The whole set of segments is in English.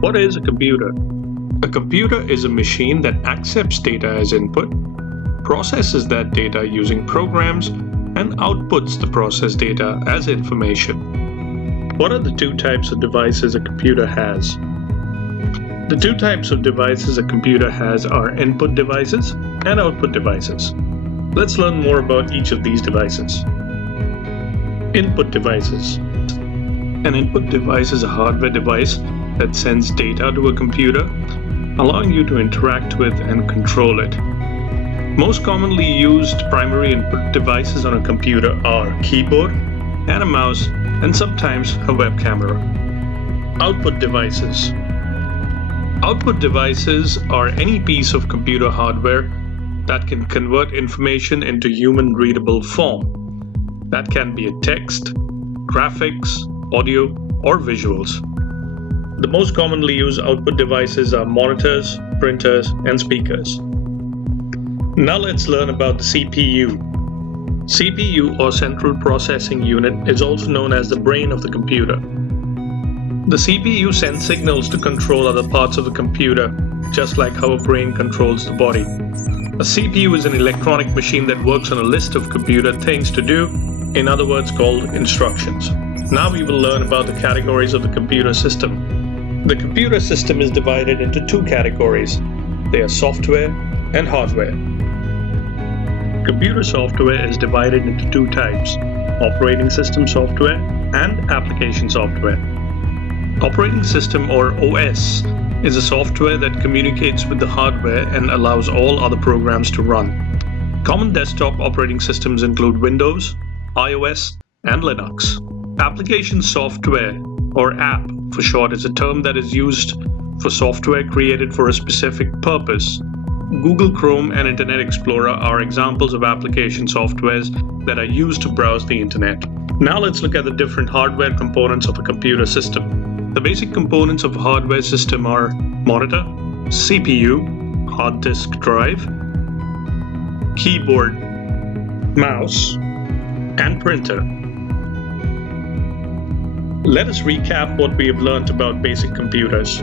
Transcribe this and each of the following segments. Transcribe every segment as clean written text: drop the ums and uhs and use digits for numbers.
What is a computer? A computer is a machine that accepts data as input, processes that data using programs, and outputs the processed data as information. What are the two types of devices a computer has? The two types of devices a computer has are input devices and output devices. Let's learn more about each of these devices. Input devices. An input device is a hardware device that sends data to a computer, allowing you to interact with and control it. Most commonly used primary input devices on a computer are a keyboard and a mouse, and sometimes a web camera. Output devices. Output devices are any piece of computer hardware that can convert information into human-readable form. That can be a text, graphics, audio, or visuals. The most commonly used output devices are monitors, printers, and speakers. Now let's learn about the CPU. CPU, or Central Processing Unit, is also known as the brain of the computer. The CPU sends signals to control other parts of the computer, just like how a brain controls the body. A CPU is an electronic machine that works on a list of computer things to do, in other words called instructions. Now we will learn about the categories of the computer system. The computer system is divided into two categories. They are software and hardware. Computer software is divided into two types: operating system software and application software. Operating system, or OS, is a software that communicates with the hardware and allows all other programs to run. Common desktop operating systems include Windows, iOS, and Linux. Application software, or app for short, is a term that is used for software created for a specific purpose. Google Chrome and Internet Explorer are examples of application softwares that are used to browse the internet. Now let's look at the different hardware components of a computer system. The basic components of a hardware system are monitor, CPU, hard disk drive, keyboard, mouse, and printer. Let us recap what we have learned about basic computers.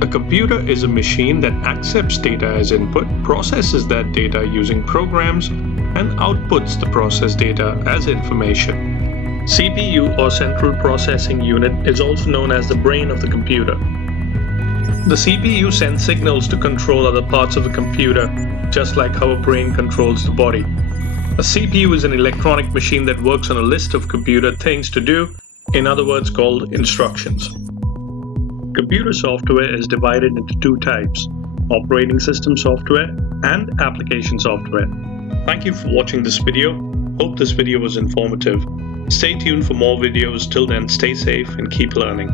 A computer is a machine that accepts data as input, processes that data using programs, and outputs the processed data as information. CPU, or Central Processing Unit, is also known as the brain of the computer. The CPU sends signals to control other parts of the computer, just like how a brain controls the body. A CPU is an electronic machine that works on a list of computer things to do, in other words called instructions. Computer software is divided into two types: operating system software and application software. Thank you for watching this video. Hope this video was informative. Stay tuned for more videos. Till then, stay safe and keep learning.